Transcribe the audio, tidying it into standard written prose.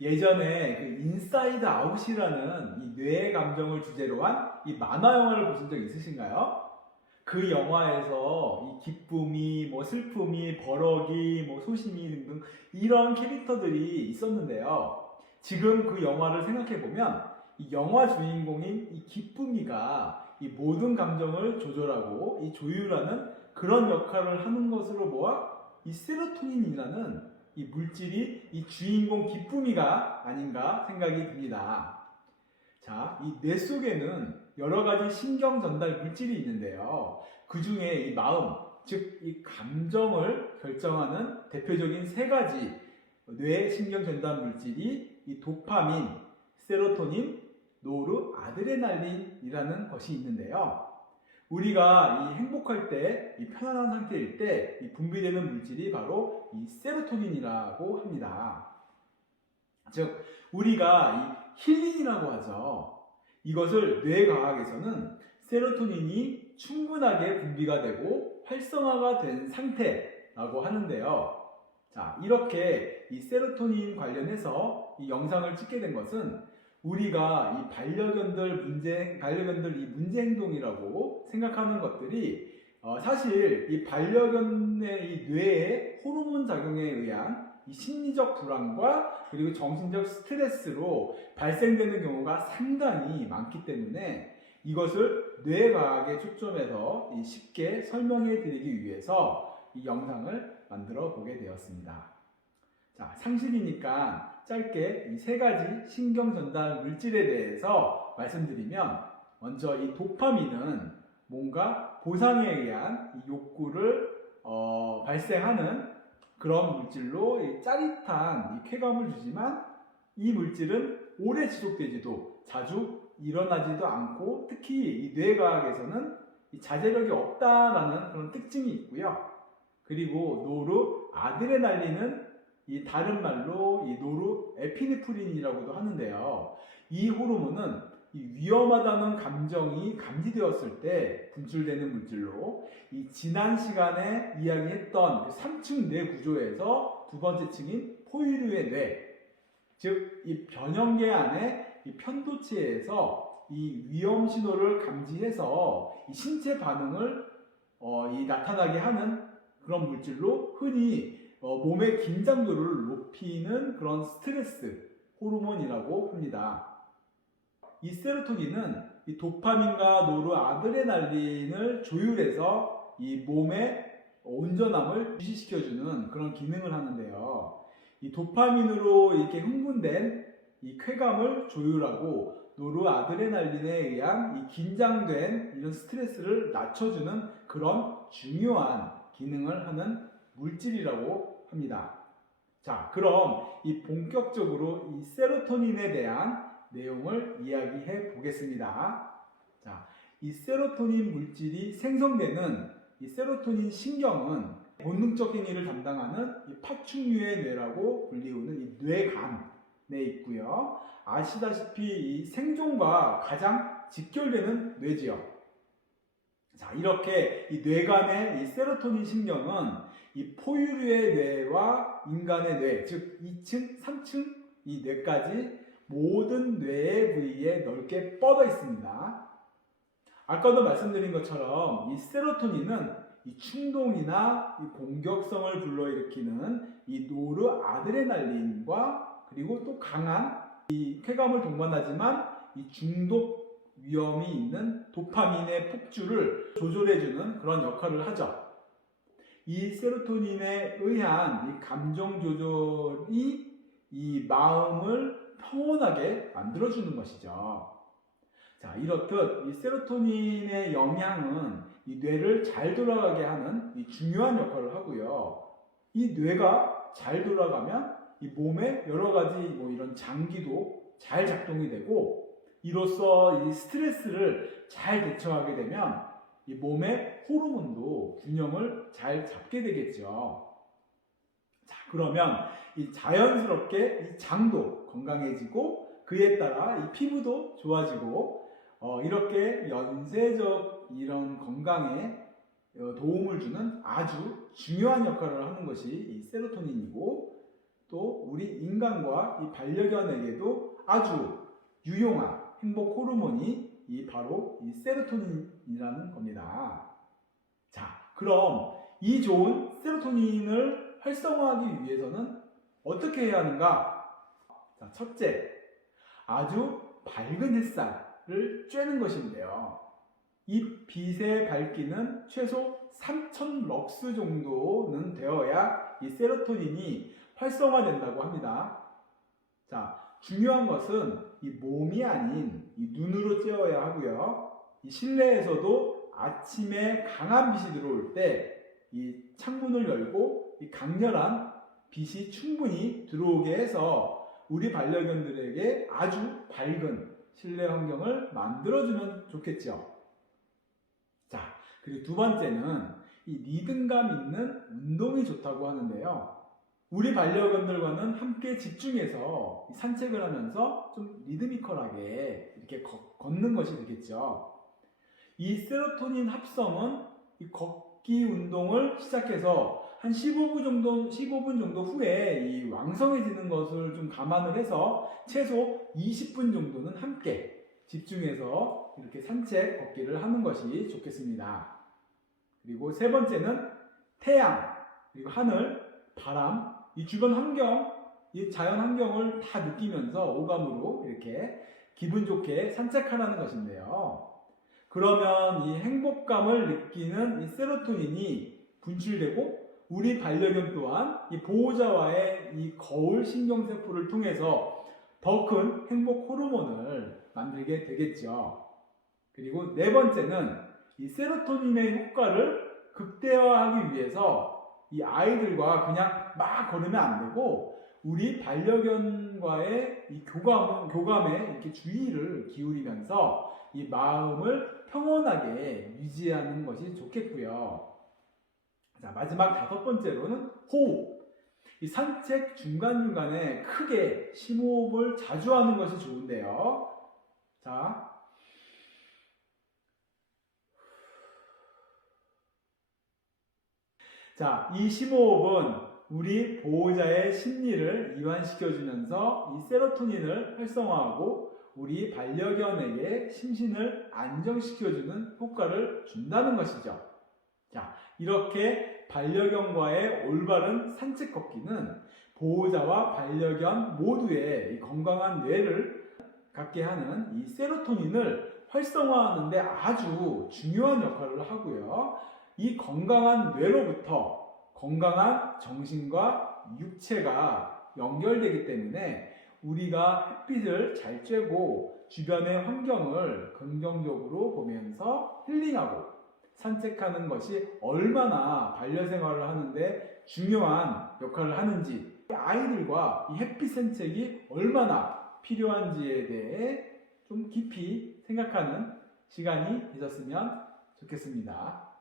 예전에 그 인사이드 아웃이라는 이 뇌의 감정을 주제로 한 이 만화 영화를 보신 적 있으신가요? 그 영화에서 이 기쁨이, 뭐 슬픔이, 버럭이, 뭐 소심이 등등 이런 캐릭터들이 있었는데요. 지금 그 영화를 생각해 보면 이 영화 주인공인 이 기쁨이가 이 모든 감정을 조절하고 이 조율하는 그런 역할을 하는 것으로 보아 이 세로토닌이라는 이 물질이 이 주인공 기쁨이가 아닌가 생각이 듭니다. 자, 이 뇌 속에는 여러 가지 신경 전달 물질이 있는데요. 그 중에 이 마음, 즉, 이 감정을 결정하는 대표적인 세 가지 뇌 신경 전달 물질이 이 도파민, 세로토닌, 노르 아드레날린이라는 것이 있는데요. 우리가 이 행복할 때, 이 편안한 상태일 때 이 분비되는 물질이 바로 이 세로토닌이라고 합니다. 즉, 우리가 이 힐링이라고 하죠. 이것을 뇌과학에서는 세로토닌이 충분하게 분비가 되고 활성화가 된 상태라고 하는데요. 자, 이렇게 이 세로토닌 관련해서 이 영상을 찍게 된 것은 우리가 이 반려견들 이 문제 행동이라고 생각하는 것들이 사실 이 반려견의 이 뇌의 호르몬 작용에 의한 이 심리적 불안과 그리고 정신적 스트레스로 발생되는 경우가 상당히 많기 때문에 이것을 뇌과학에 초점해서 쉽게 설명해 드리기 위해서 이 영상을 만들어 보게 되었습니다. 자, 상식이니까 짧게 이 세 가지 신경 전달 물질에 대해서 말씀드리면, 먼저 이 도파민은 뭔가 보상에 의한 이 욕구를 발생하는 그런 물질로 이 짜릿한 이 쾌감을 주지만, 이 물질은 오래 지속되지도 자주 일어나지도 않고, 특히 이 뇌과학에서는 이 자제력이 없다라는 그런 특징이 있고요. 그리고 노르 아드레날린은 이 다른 말로 이 노르 에피네프린이라고도 하는데요. 이 호르몬은 이 위험하다는 감정이 감지되었을 때 분출되는 물질로, 이 지난 시간에 이야기했던 그 3층 뇌 구조에서 두 번째 층인 포유류의 뇌, 즉 이 변형계 안에 이 편도체에서 이 위험 신호를 감지해서 이 신체 반응을 나타나게 하는 그런 물질로, 흔히 몸의 긴장도를 높이는 그런 스트레스 호르몬이라고 합니다. 이 세로토닌은 이 도파민과 노르아드레날린을 조율해서 이 몸의 온전함을 유지시켜주는 그런 기능을 하는데요. 이 도파민으로 이렇게 흥분된 이 쾌감을 조율하고 노르아드레날린에 의한 이 긴장된 이런 스트레스를 낮춰주는 그런 중요한 기능을 하는 물질이라고 합니다. 자, 그럼 이 본격적으로 이 세로토닌에 대한 내용을 이야기해 보겠습니다. 자, 이 세로토닌 물질이 생성되는 이 세로토닌 신경은 본능적 행위를 담당하는 이 파충류의 뇌라고 불리우는 이 뇌간에 있고요. 아시다시피 이 생존과 가장 직결되는 뇌지요. 자, 이렇게 이 뇌간의 이 세로토닌 신경은 이 포유류의 뇌와 인간의 뇌, 즉 2층, 3층 이 뇌까지 모든 뇌의 부위에 넓게 뻗어 있습니다. 아까도 말씀드린 것처럼 이 세로토닌은 이 충동이나 이 공격성을 불러일으키는 이 노르아드레날린과, 그리고 또 강한 이 쾌감을 동반하지만 이 중독 위험이 있는 도파민의 폭주를 조절해주는 그런 역할을 하죠. 이 세로토닌에 의한 이 감정 조절이 이 마음을 평온하게 만들어주는 것이죠. 자, 이렇듯 이 세로토닌의 영향은 이 뇌를 잘 돌아가게 하는 이 중요한 역할을 하고요. 이 뇌가 잘 돌아가면 이 몸의 여러 가지 뭐 이런 장기도 잘 작동이 되고, 이로써 이 스트레스를 잘 대처하게 되면 이 몸의 호르몬도 균형을 잘 잡게 되겠죠. 자, 그러면 이 자연스럽게 이 장도 건강해지고, 그에 따라 이 피부도 좋아지고, 이렇게 연쇄적 이런 건강에 도움을 주는 아주 중요한 역할을 하는 것이 이 세로토닌이고, 또 우리 인간과 이 반려견에게도 아주 유용한 행복 호르몬이 바로 이 세로토닌이라는 겁니다. 자, 그럼 이 좋은 세로토닌을 활성화하기 위해서는 어떻게 해야 하는가? 자, 첫째, 아주 밝은 햇살을 쬐는 것인데요. 이 빛의 밝기는 최소 3000럭스 정도는 되어야 이 세로토닌이 활성화된다고 합니다. 자, 중요한 것은 이 몸이 아닌 이 눈으로 쬐어야 하고요. 이 실내에서도 아침에 강한 빛이 들어올 때 이 창문을 열고 이 강렬한 빛이 충분히 들어오게 해서 우리 반려견들에게 아주 밝은 실내 환경을 만들어주면 좋겠죠. 자, 그리고 두 번째는 이 리듬감 있는 운동이 좋다고 하는데요. 우리 반려견들과는 함께 집중해서 산책을 하면서 좀 리드미컬하게 이렇게 걷는 것이 되겠죠. 이 세로토닌 합성은 이 걷기 운동을 시작해서 한 15분 정도 후에 이 왕성해지는 것을 좀 감안을 해서 최소 20분 정도는 함께 집중해서 이렇게 산책 걷기를 하는 것이 좋겠습니다. 그리고 세 번째는 태양, 그리고 하늘, 바람, 이 주변 환경, 이 자연 환경을 다 느끼면서 오감으로 이렇게 기분 좋게 산책하라는 것인데요. 그러면 이 행복감을 느끼는 이 세로토닌이 분출되고 우리 반려견 또한 이 보호자와의 이 거울 신경세포를 통해서 더 큰 행복 호르몬을 만들게 되겠죠. 그리고 네 번째는 이 세로토닌의 효과를 극대화하기 위해서 이 아이들과 그냥 막 걸으면 안 되고 우리 반려견과의 이 교감에 이렇게 주의를 기울이면서 이 마음을 평온하게 유지하는 것이 좋겠고요. 자, 마지막 다섯 번째로는 호흡. 이 산책 중간중간에 크게 심호흡을 자주 하는 것이 좋은데요. 자, 이 심호흡은 우리 보호자의 심리를 이완시켜주면서 이 세로토닌을 활성화하고 우리 반려견에게 심신을 안정시켜주는 효과를 준다는 것이죠. 자, 이렇게 반려견과의 올바른 산책 걷기는 보호자와 반려견 모두의 건강한 뇌를 갖게 하는 이 세로토닌을 활성화하는 데 아주 중요한 역할을 하고요. 이 건강한 뇌로부터 건강한 정신과 육체가 연결되기 때문에 우리가 햇빛을 잘 쬐고 주변의 환경을 긍정적으로 보면서 힐링하고 산책하는 것이 얼마나 반려생활을 하는데 중요한 역할을 하는지, 아이들과 이 햇빛 산책이 얼마나 필요한지에 대해 좀 깊이 생각하는 시간이 되셨으면 좋겠습니다.